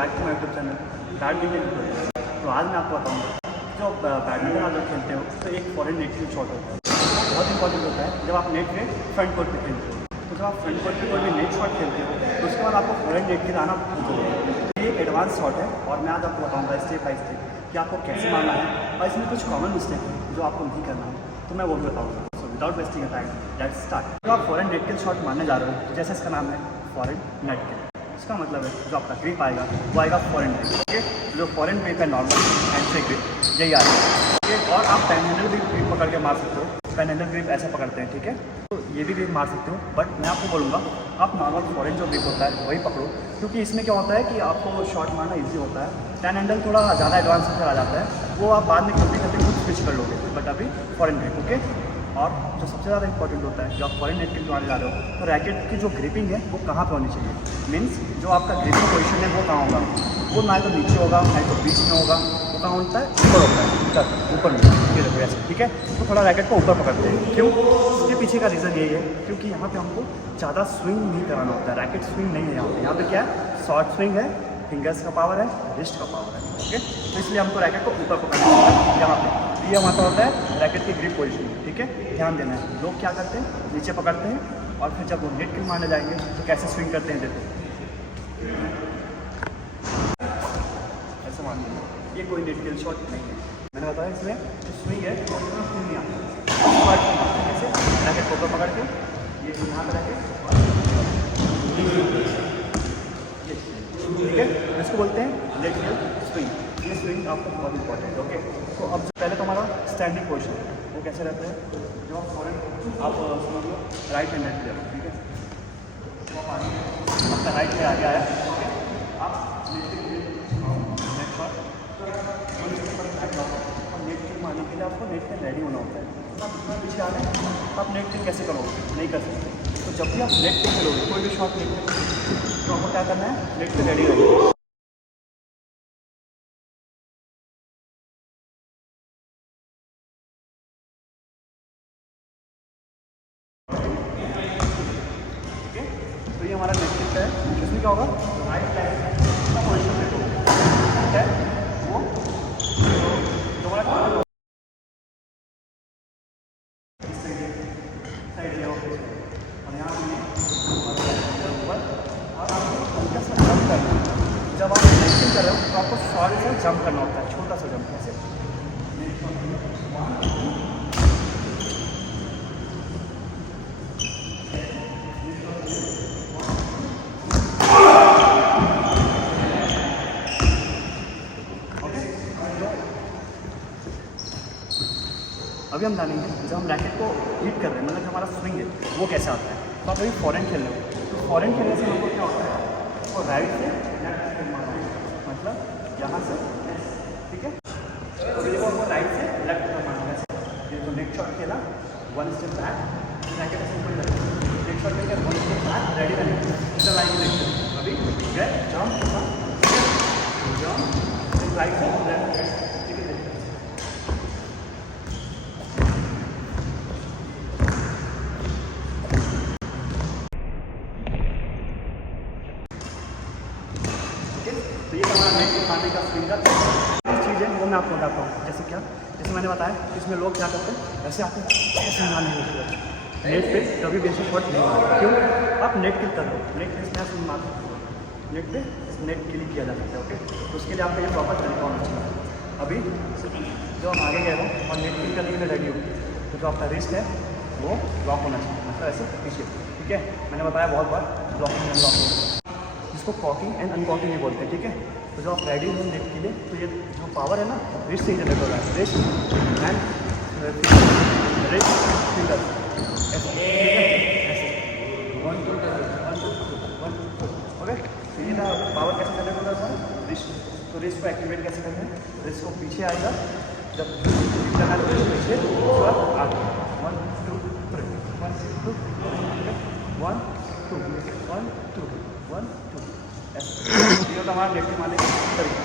Back to my YouTube channel badminton tutorial. तो आज मैं आपको बताऊंगा जो बैडमिंटन आप जब खेलते हो तो एक फॉरेन नेट की शॉट होता है, बहुत इंपॉर्टेंट होता है जब आप नेट पे फ्रंट कोर्ट पे खेलते हो। तो जब आप फ्रंट कोर्ट पे कोई भी नेट शॉट खेलते हो तो उसके बाद आपको फॉरेन नेट के आना जरूरी है। ये एक एडवांस शॉट है और मैं आज आपको बताऊँगा स्टेप बाय स्टेप कि आपको कैसे मारना है और इसमें कुछ कॉमन मिस्टेक है जो आपको नहीं करना है, तो मैं वो भी बताऊँगा। So without wasting time let's start. जो आप फॉरेन नेट किल शॉट मारने जा रहे हो, जैसे इसका नाम है फॉरेन नेट किल, इसका मतलब है जो आपका ग्रिप आएगा वो आएगा फॉरेन ग्रिप। ओके, जो फॉरेन ग्रिप है नॉर्मल हैंड से ग्रिप यही आएगा। ठीक है, और आप पेन हैंडल भी ग्रिप पकड़ के मार सकते हो। पेन हैंडल ग्रिप ऐसे पकड़ते हैं, ठीक है, तो ये भी ग्रिप मार सकते हो। बट मैं आपको बोलूँगा आप नॉर्मल फॉरेन जो ग्रिप होता है वही पकड़ो, क्योंकि इसमें क्या होता है कि आपको शॉट मारना ईजी होता है। पेन हैंडल थोड़ा ज़्यादा एडवांस से आ जाता है, वो आप बाद में खेलते खेलते खुद स्विच कर लोगे, बट अभी फॉरेन ग्रिप। ओके, और जो सबसे ज़्यादा इंपॉर्टेंट होता है, जो आप फॉरेन नेट किल मारने जा रहे हो तो रैकेट की जो ग्रिपिंग है वो कहाँ पे होनी चाहिए, मीन्स जो आपका ग्रिपिंग पोजीशन है वो कहाँ होगा, वो ना तो नीचे होगा ना तो बीच में होगा, वो कहाँ होता है, ऊपर होता है, इधर ऊपर में, ये देखो ऐसे। ठीक है, तो थोड़ा रैकेट को ऊपर पकड़ते हैं। क्यों? उसके पीछे का रीज़न यही है क्योंकि यहाँ पे हमको ज़्यादा स्विंग नहीं कराना होता है, रैकेट स्विंग नहीं है यहाँ पे। यहाँ पे क्या है, शॉर्ट स्विंग है, फिंगर्स का पावर है, रिस्ट का पावर है। ओके, तो इसलिए हमको रैकेट को ऊपर पकड़ना होता है यहाँ पे। ये हमारा होता है रैकेट की ग्रिप पोजीशन। ठीक है, ध्यान देना है। लोग क्या करते हैं, नीचे पकड़ते हैं और फिर जब वो नेट किल मारने जाएंगे तो कैसे स्विंग करते हैं, देखो ऐसे मान लीजिए ये कोई नेट किल शॉट नहीं है। मैंने बताया इसमें जो स्विंग है वो स्विंग नहीं आता, कैसे रैकेट को ऊपर पकड़ के ये यहाँ पर रैकेट, ठीक है, इसको बोलते हैं नेट किल स्विंग। ये स्विंग आपको बहुत इंपॉर्टेंट है। ओके, तो अब पहले तो हमारा स्टैंडिंग पोजीशन है वो कैसे रहता है, जो आप फॉरन आप समझ लो राइट हैंडेड प्लेयर, ठीक है, तो आप आगे आपका राइट हैंड आगे आया, ठीक है, आप नेट शॉट और नेट किल मारने के लिए आपको नेट पे रेडी होना होता है। तो आप इतना पीछे आ रहे हैं आप नेट किल कैसे करोगे, नहीं कर सकते। तो जब भी आप नेट पे खेलोगे कोई भी शॉट नेट पे, तो आपको क्या करना है, नेट पे रेडी रहना है। तो ये हमारा नेट किल है, इसमें क्या होगा, राइट साइड का पोजीशन देखो, ठीक है, वो जो हमारा इस साइड ये और यहाँ ऊपर, और आपको हल्का सा जंप करना है। जब आप नेट किल कर रहे हो तो आपको सॉरी से जंप करना होता है, छोटा सा जंप ऐसे। अभी हम जानेंगे जब हम रैकेट को हिट कर रहे हैं, मतलब हमारा स्विंग है वो कैसे आता है। तो आप अभी फॉरेन खेल रहे हो, तो फॉरेन खेलने से हमको क्या होता है, और राइट से लेफ्ट मारना है, मतलब यहाँ से, ठीक है, तो ये वो राइट से लेफ्ट मारना है। ये तो नेट शॉट खेला, वन स्टेप बैक, रैकेट से ऊपर नेट शॉट खेल वन स्टेप बैक, रेडी करना है, लाइन में अभी गए जंप जंप राइट से लेफ्ट, ठीक है। तो ये हमारा नेट मारने का स्विंग का चीज़ है, वो मैं आपको बताता हूँ। जैसे क्या, जैसे मैंने बताया इसमें लोग क्या करते हैं, ऐसे आते हैं ऐसे मारने होते हैं नेट पे, कभी भी ऐसे शॉट नहीं मारते। क्यों? आप नेट किल कर रहे हो, नेट पे स्मैश नहीं मार सकते हो, नेट पे नेट किल किया जा सकता है। ओके, तो उसके लिए आपका ये प्रॉपर तरीका होना चाहिए। अभी जो हम आगे गए हो और नेट किल करने के लिए रेडी हो, तो जो आपका रिस्ट है वो लॉक होना चाहिए, मतलब ऐसे पीछे। ठीक है, मैंने बताया बहुत बार ब्लॉकिंग एंड अनलॉकिंग, जिसको कॉकिंग एंड अनकॉकिंग ही बोलते हैं। ठीक है, तो जब आप रेडी हो नेट के लिए तो ये जो पावर है ना, रिस्ट से ही जनरेट हो रहा है, रिस्ट एंड रिस्ट फिंगर ऐसे, ठीक है, ऐसे 1 2 1 2 1 2। ओके, तो ये ना पावर कैसे जनरेट हो रहा है, रिस्ट। तो रिस्ट को एक्टिवेट कैसे करना है, रिस्ट को पीछे आएगा, जब करना है तो पीछे, उसके बाद आगे 1 2 3 1 2 1 2 1 2 1 2 ऐसे। ये तो हमारा नेट मारने का तरीका।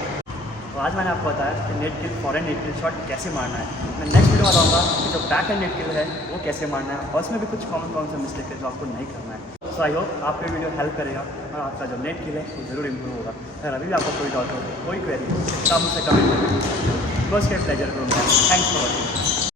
तो आज मैंने आपको बताया कि नेट किल फॉरन नेट किल शॉट कैसे मारना है। मैं नेक्स्ट वीडियो बताऊंगा कि जो बैक एंड नेट किल है वो कैसे मारना है, और उसमें भी कुछ कौन सा मिस्टेक है जो आपको नहीं करना है। सो आई होप आपको वीडियो हेल्प करेगा और आपका जो नेट किल है वो ज़रूर इम्प्रूव होगा। अगर अभी भी आपको कोई डाउट हो, कोई क्वेरी हो, तो मुझसे कमेंट करें। बस के प्लेजर करूँगा। Thanks for watching.